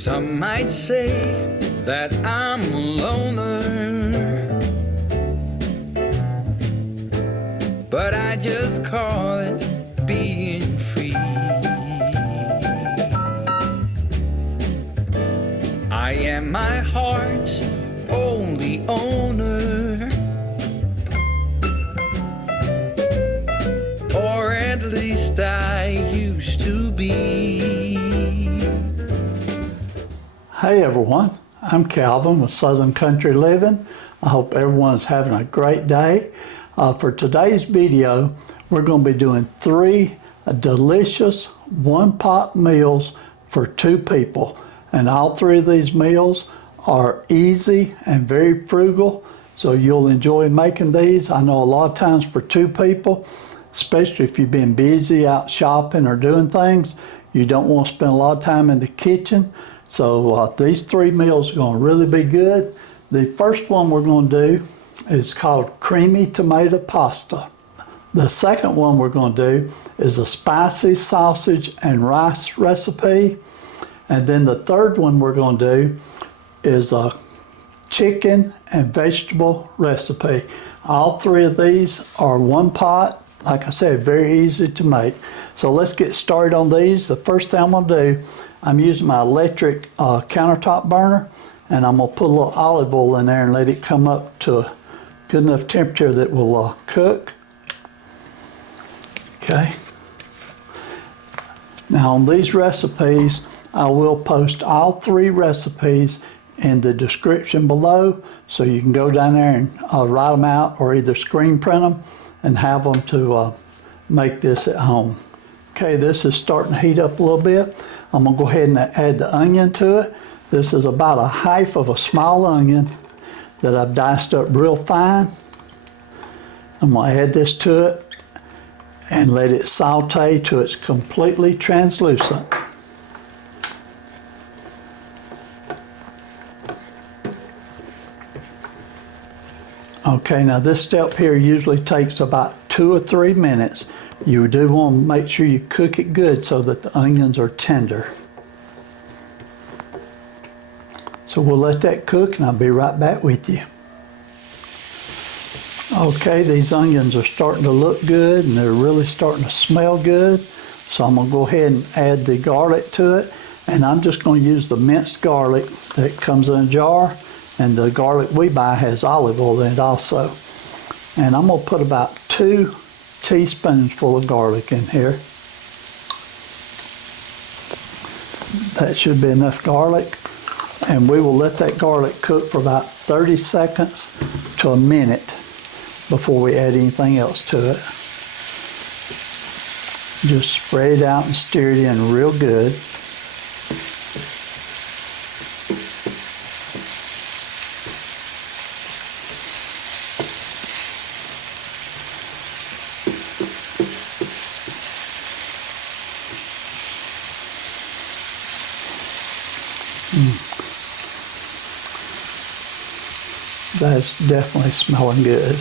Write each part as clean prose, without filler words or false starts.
Some might say that I'm a loner, but I just call it being free. I am my heart's only owner, or at least I used to be. Hey everyone, I'm Calvin with Southern Country Living. I hope everyone's having a great day. For today's video, we're going to be doing 3 delicious one-pot meals for 2 people. And all 3 of these meals are easy and very frugal, so you'll enjoy making these. I know a lot of times for 2 people, especially if you've been busy out shopping or doing things, you don't want to spend a lot of time in the kitchen. So these 3 meals are going to really be good. The first one we're going to do is called creamy tomato pasta. The second one we're going to do is a spicy sausage and rice recipe. And then the third one we're going to do is a chicken and vegetable recipe. All 3 of these are one pot. Like I said, very easy to make. So let's get started on these. The first thing I'm going to do, I'm using my electric countertop burner, and I'm going to put a little olive oil in there and let it come up to a good enough temperature that will cook. Okay. Now on these recipes, I will post all 3 recipes in the description below, so you can go down there and write them out or either screen print them and have them to make this at home. Okay, this is starting to heat up a little bit. I'm going to go ahead and add the onion to it. This is about 1/2 of a small onion that I've diced up real fine. I'm going to add this to it and let it saute till it's completely translucent. Okay, now this step here usually takes about 2 or 3 minutes. You do want to make sure you cook it good so that the onions are tender. So we'll let that cook and I'll be right back with you. Okay, these onions are starting to look good and they're really starting to smell good. So I'm going to go ahead and add the garlic to it. And I'm just going to use the minced garlic that comes in a jar. And the garlic we buy has olive oil in it also. And I'm going to put about 2 teaspoons full of garlic in here. That should be enough garlic. And we will let that garlic cook for about 30 seconds to a minute before we add anything else to it. Just spread it out and stir it in real good. That's definitely smelling good.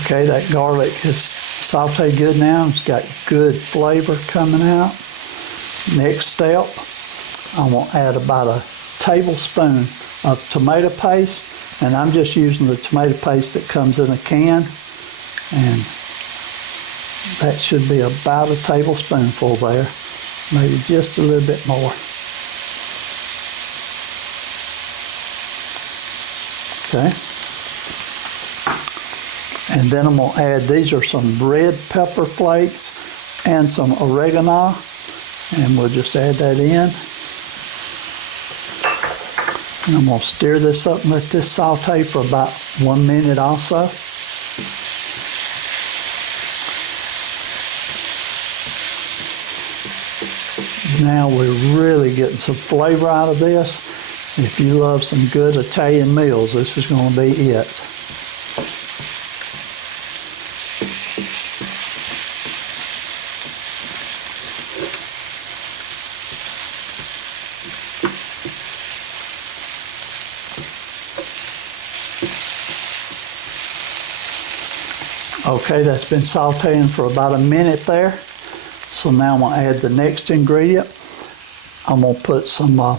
Okay, that garlic is sauteed good now. It's got good flavor coming out. Next step, I'm going to add about 1 tablespoon of tomato paste. And I'm just using the tomato paste that comes in a can. And that should be about 1 tablespoonful there. Maybe just a little bit more. Okay. And then I'm going to add, these are some red pepper flakes and some oregano. And we'll just add that in. And I'm going to stir this up and let this saute for about 1 minute also. Now we're really getting some flavor out of this. If you love some good Italian meals, this is going to be it. Okay, that's been sauteing for about a minute there. So now I'm gonna add the next ingredient. I'm gonna put some, I'm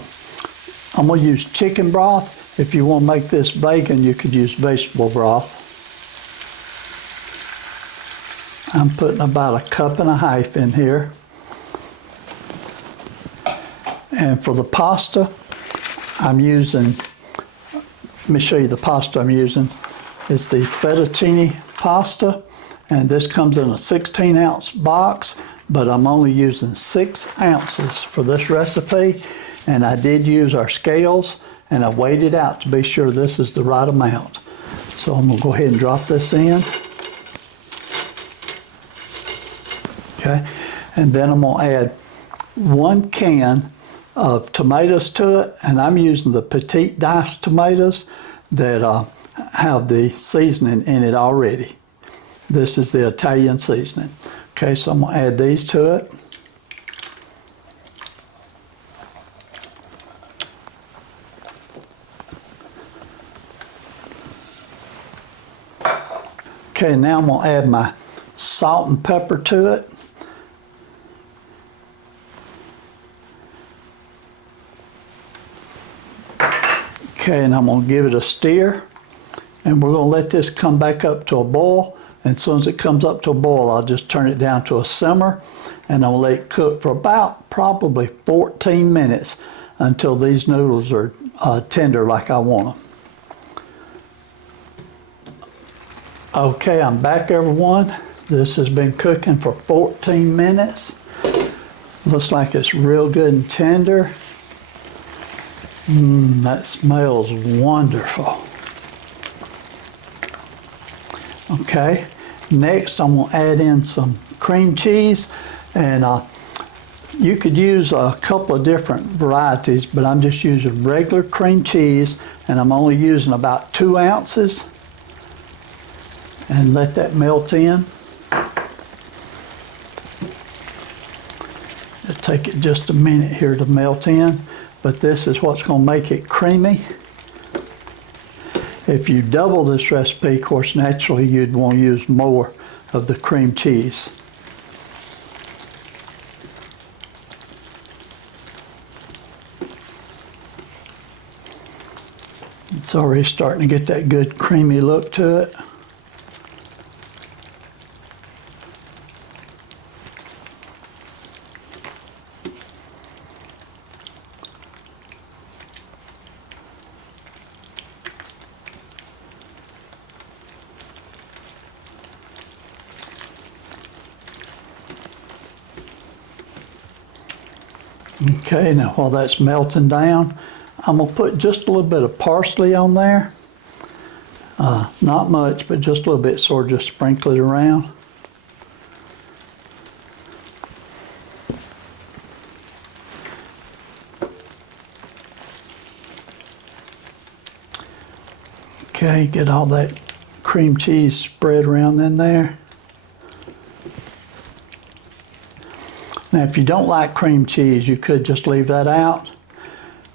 gonna use chicken broth. If you wanna make this bacon, you could use vegetable broth. I'm putting about 1.5 cups in here. And for the pasta, I'm using, let me show you the pasta I'm using. It's the fettuccine pasta, and this comes in a 16-ounce box, but I'm only using 6 ounces for this recipe. And I did use our scales, and I weighed it out to be sure this is the right amount. So I'm gonna go ahead and drop this in. Okay, and then I'm gonna add 1 can of tomatoes to it, and I'm using the petite diced tomatoes that have the seasoning in it already. This is the Italian seasoning. Okay, so I'm gonna add these to it. Okay, now I'm gonna add my salt and pepper to it. Okay, and I'm gonna give it a stir, and we're gonna let this come back up to a boil. And as soon as it comes up to a boil, I'll just turn it down to a simmer, and I'll let it cook for about probably 14 minutes until these noodles are tender like I want them. Okay, I'm back, everyone. This has been cooking for 14 minutes. Looks like it's real good and tender. That smells wonderful. Okay, next I'm gonna add in some cream cheese, and you could use a couple of different varieties, but I'm just using regular cream cheese, and I'm only using about 2 ounces. And let that melt in. It'll take it just a minute here to melt in, but this is what's going to make it creamy. If you double this recipe, of course, naturally you'd want to use more of the cream cheese. It's already starting to get that good creamy look to it. Okay, now while that's melting down, I'm gonna put just a little bit of parsley on there. Not much, but just a little bit, so just sprinkle it around. Okay, get all that cream cheese spread around in there. Now, if you don't like cream cheese, you could just leave that out,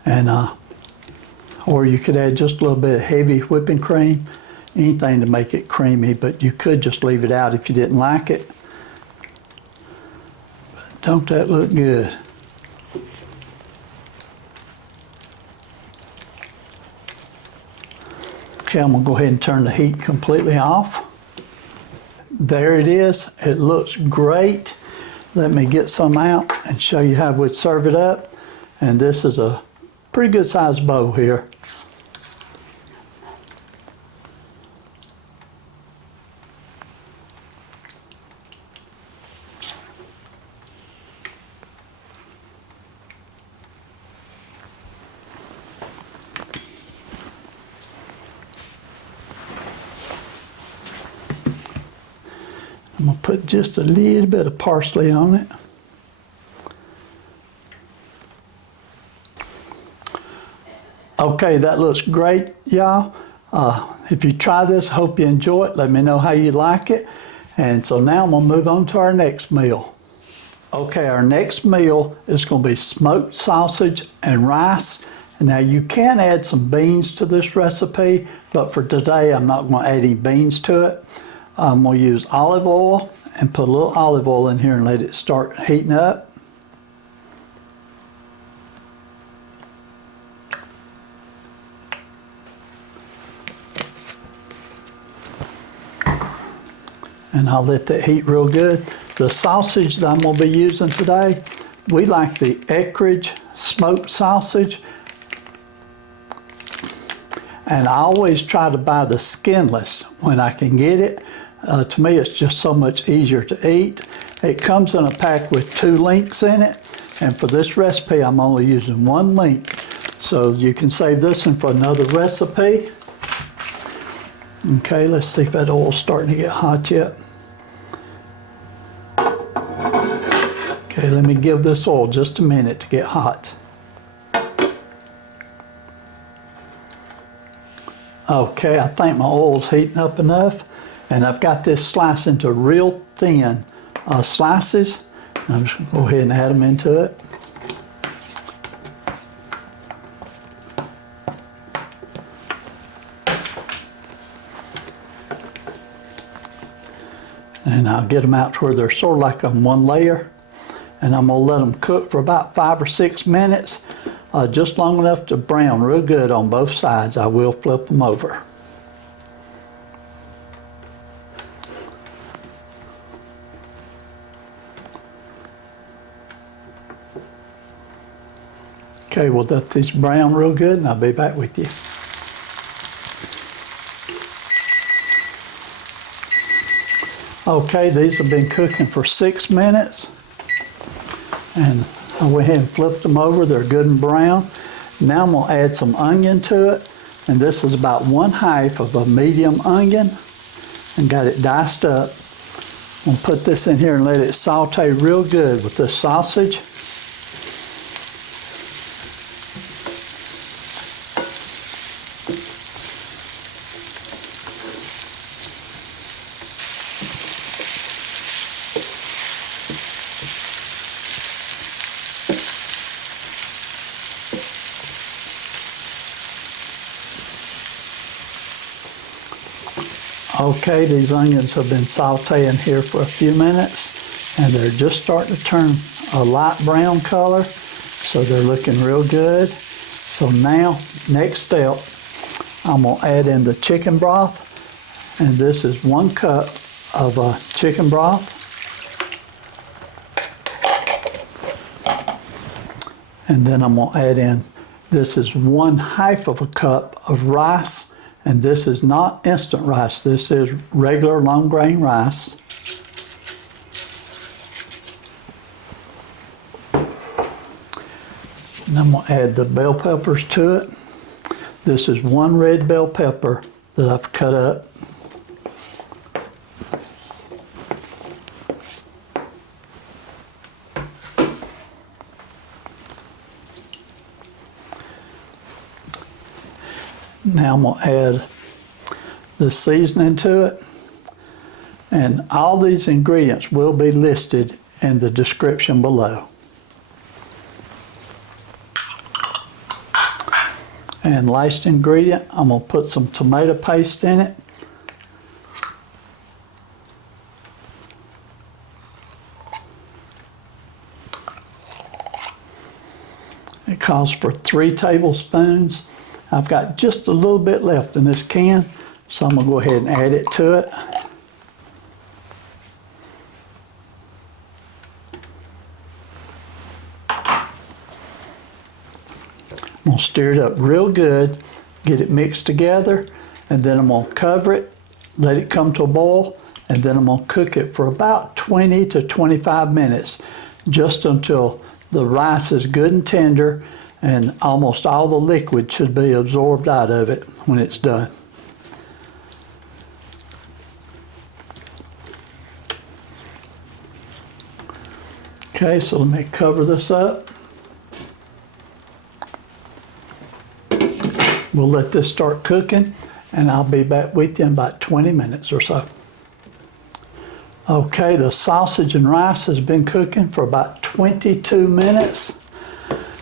and or you could add just a little bit of heavy whipping cream, anything to make it creamy, but you could just leave it out if you didn't like it. But don't that look good? Okay, I'm gonna go ahead and turn the heat completely off. There it is. It looks great. Let me get some out and show you how we'd serve it up. And this is a pretty good sized bowl here. I'm gonna put just a little bit of parsley on it. Okay, that looks great, y'all. If you try this, hope you enjoy it. Let me know how you like it. And so now I'm gonna move on to our next meal. Okay, our next meal is gonna be smoked sausage and rice. Now you can add some beans to this recipe, but for today I'm not gonna add any beans to it. I'm going to use olive oil and put a little olive oil in here and let it start heating up. And I'll let that heat real good. The sausage that I'm going to be using today, we like the Eckrich smoked sausage. And I always try to buy the skinless when I can get it. To me, it's just so much easier to eat. It comes in a pack with 2 links in it. And for this recipe, I'm only using 1 link. So you can save this one for another recipe. Okay, let's see if that oil's starting to get hot yet. Okay, let me give this oil just a minute to get hot. Okay, I think my oil's heating up enough, and I've got this sliced into real thin slices. I'm just going to go ahead and add them into it. And I'll get them out to where they're sort of like on one layer. And I'm going to let them cook for about 5 or 6 minutes, just long enough to brown real good on both sides. I will flip them over. Okay, we'll let these brown real good and I'll be back with you. Okay, these have been cooking for 6 minutes. And I went ahead and flipped them over. They're good and brown. Now I'm going to add some onion to it. And this is about 1/2 of a medium onion. And got it diced up. I'm going to put this in here and let it saute real good with this sausage. Okay, these onions have been sauteing here for a few minutes and they're just starting to turn a light brown color, so they're looking real good. So now, next step, I'm going to add in the chicken broth, and this is 1 cup of chicken broth. And then I'm going to add in, this is 1/2 of a cup of rice. And this is not instant rice. This is regular long grain rice. And I'm going to add the bell peppers to it. This is 1 red bell pepper that I've cut up. Now I'm going to add the seasoning to it. And all these ingredients will be listed in the description below. And last ingredient, I'm going to put some tomato paste in it. It calls for 3 tablespoons. I've got just a little bit left in this can, so I'm going to go ahead and add it to it. I'm going to stir it up real good, get it mixed together, and then I'm going to cover it, let it come to a boil, and then I'm going to cook it for about 20 to 25 minutes, just until the rice is good and tender and almost all the liquid should be absorbed out of it when it's done. Okay, so let me cover this up. We'll let this start cooking and I'll be back with you in about 20 minutes or so. Okay, the sausage and rice has been cooking for about 22 minutes.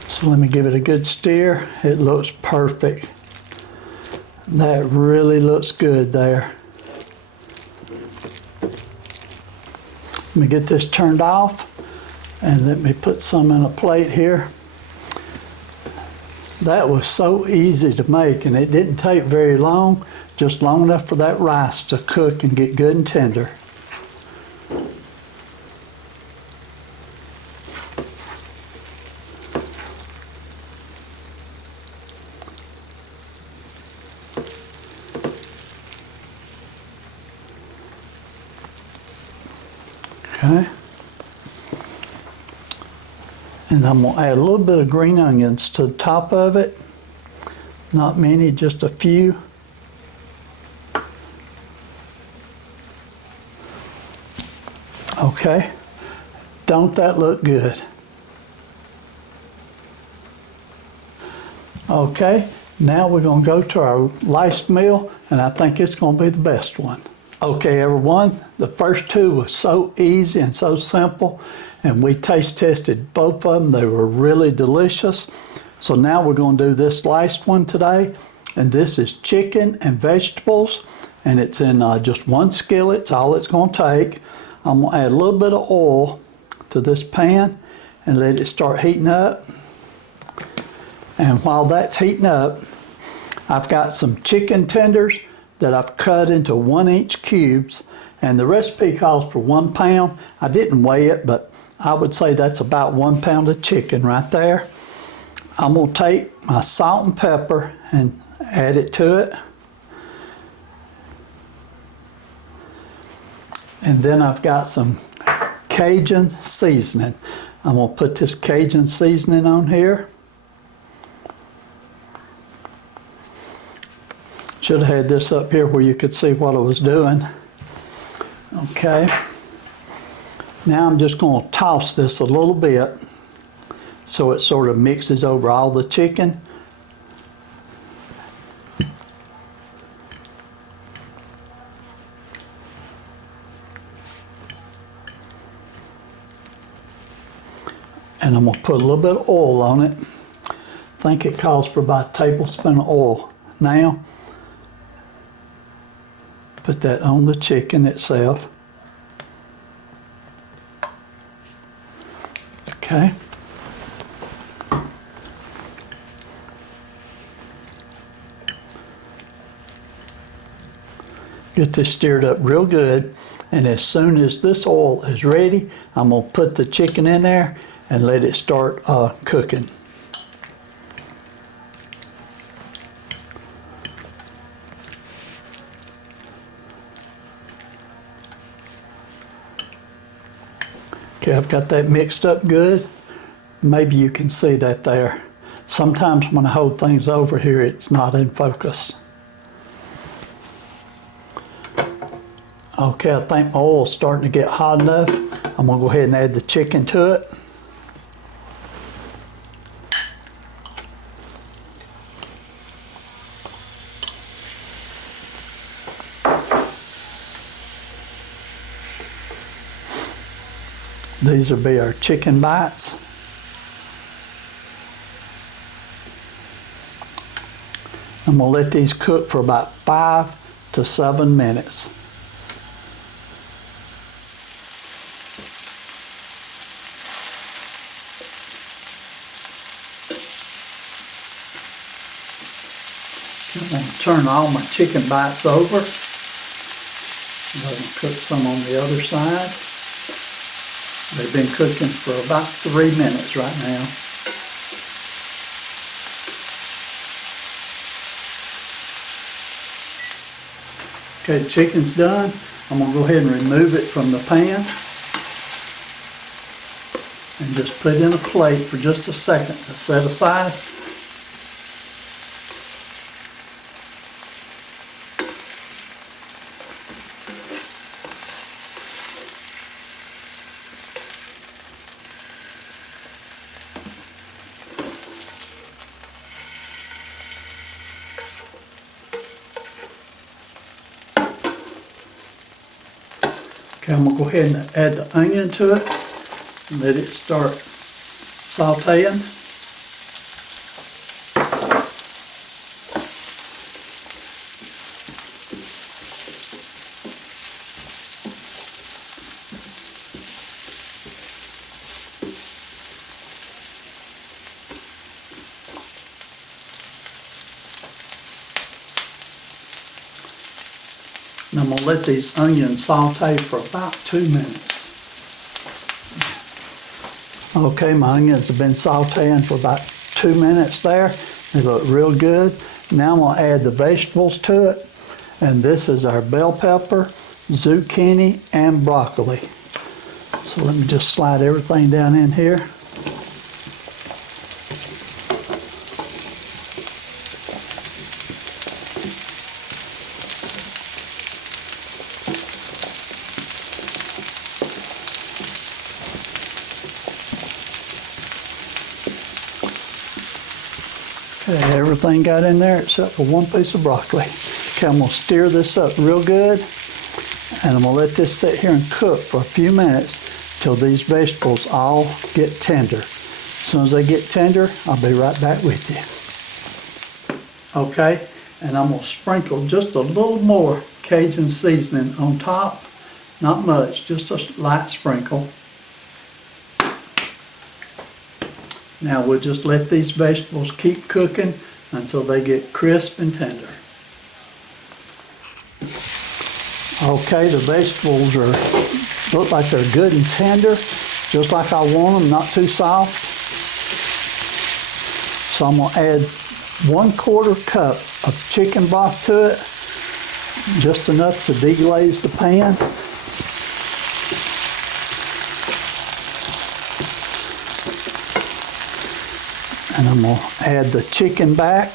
So let me give it a good stir. It looks perfect. That really looks good there. Let me get this turned off and let me put some in a plate here. That was so easy to make, and it didn't take very long, just long enough for that rice to cook and get good and tender. Okay. And I'm going to add a little bit of green onions to the top of it. Not many, just a few. Okay. Don't that look good? Okay. Now we're going to go to our last meal, and I think it's going to be the best one. Okay, everyone, the first two were so easy and so simple, and we taste tested both of them. They were really delicious. So now we're going to do this last one today, and this is chicken and vegetables, and it's in just one skillet. It's all it's going to take. I'm going to add a little bit of oil to this pan and let it start heating up. And while that's heating up, I've got some chicken tenders that I've cut into 1-inch cubes, and the recipe calls for 1 pound. I didn't weigh it, but I would say that's about 1 pound of chicken right there. I'm gonna take my salt and pepper and add it to it. And then I've got some Cajun seasoning. I'm gonna put this Cajun seasoning on here. Should have had this up here where you could see what I was doing. Okay. Now I'm just going to toss this a little bit so it sort of mixes over all the chicken. And I'm going to put a little bit of oil on it. I think it calls for about a tablespoon of oil. Now, put that on the chicken itself. Okay. Get this stirred up real good, and as soon as this oil is ready, I'm going to put the chicken in there and let it start cooking. Okay, I've got that mixed up good. Maybe you can see that there. Sometimes when I hold things over here, it's not in focus. Okay, I think my oil's starting to get hot enough. I'm gonna go ahead and add the chicken to it. These will be our chicken bites. I'm going to let these cook for about 5 to 7 minutes. I'm going to turn all my chicken bites over. Let them cook some on the other side. They've been cooking for about 3 minutes right now. Okay, chicken's done. I'm going to go ahead and remove it from the pan and just put it in a plate for just a second to set aside. Okay, I'm going to go ahead and add the onion to it and let it start sauteing. I'm gonna let these onions saute for about 2 minutes. Okay, my onions have been sauteing for about 2 minutes there. They look real good. Now I'm gonna add the vegetables to it. And this is our bell pepper, zucchini, and broccoli. So let me just slide everything down in here. Okay, everything got in there except for one piece of broccoli. Okay, I'm gonna stir this up real good, and I'm gonna let this sit here and cook for a few minutes till these vegetables all get tender. As soon as they get tender, I'll be right back with you. Okay, and I'm gonna sprinkle just a little more Cajun seasoning on top. Not much, just a light sprinkle. Now we'll just let these vegetables keep cooking until they get crisp and tender. Okay, the vegetables look like they're good and tender, just like I want them, not too soft. So I'm gonna add 1/4 cup of chicken broth to it, just enough to deglaze the pan. And I'm gonna add the chicken back.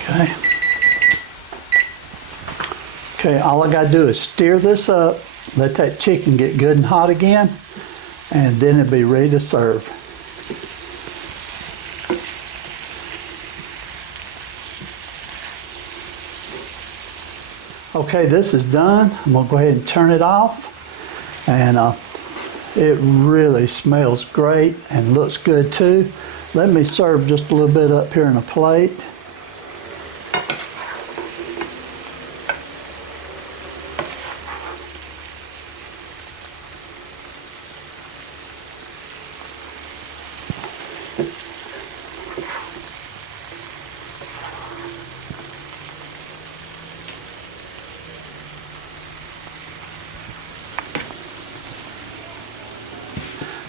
Okay. Okay, all I gotta do is stir this up, let that chicken get good and hot again, and then it'll be ready to serve. Okay, this is done. I'm gonna go ahead and turn it off. And it really smells great and looks good too. Let me serve just a little bit up here in a plate.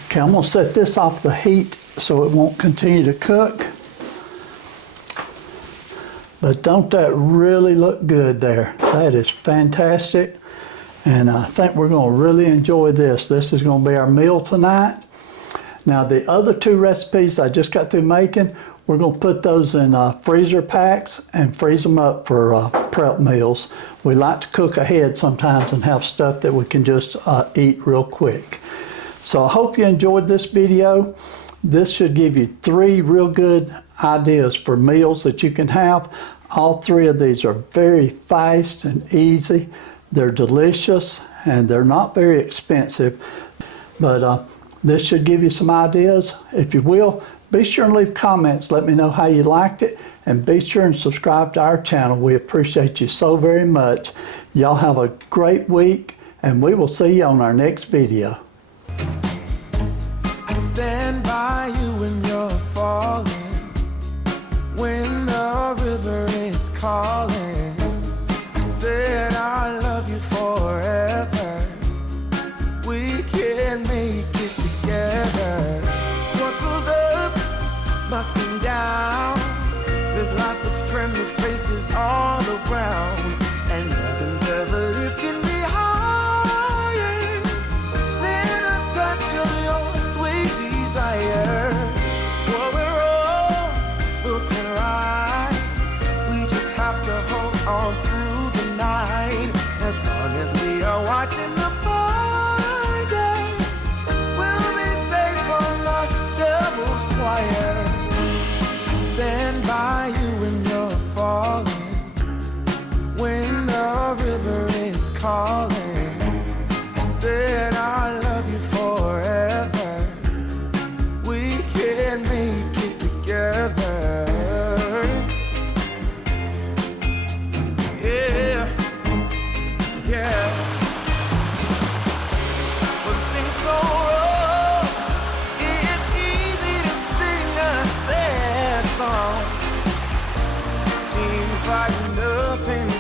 Okay, I'm gonna set this off the heat so it won't continue to cook. But don't that really look good there? That is fantastic. And I think we're gonna really enjoy this. This is gonna be our meal tonight. Now the other 2 recipes I just got through making, we're gonna put those in freezer packs and freeze them up for prep meals. We like to cook ahead sometimes and have stuff that we can just eat real quick. So I hope you enjoyed this video. This should give you 3 real good ideas for meals that you can have. All 3 of these are very fast and easy. They're delicious and they're not very expensive. But this should give you some ideas. If you will, be sure and leave comments. Let me know how you liked it. And be sure and subscribe to our channel. We appreciate you so very much. Y'all have a great week, and we will see you on our next video. Stand by you when you're falling, when the river is calling. I said I love you forever. We can make it together. What goes up must come down. There's lots of friendly faces all around, and nothing's ever lifting me higher than a touch of your sweet desire. Well, we're all built in right. We just have to hold on through the night. As long as we are watching the fire, we'll be safe from the devil's choir. I stand by you when you're falling, when buy you nothing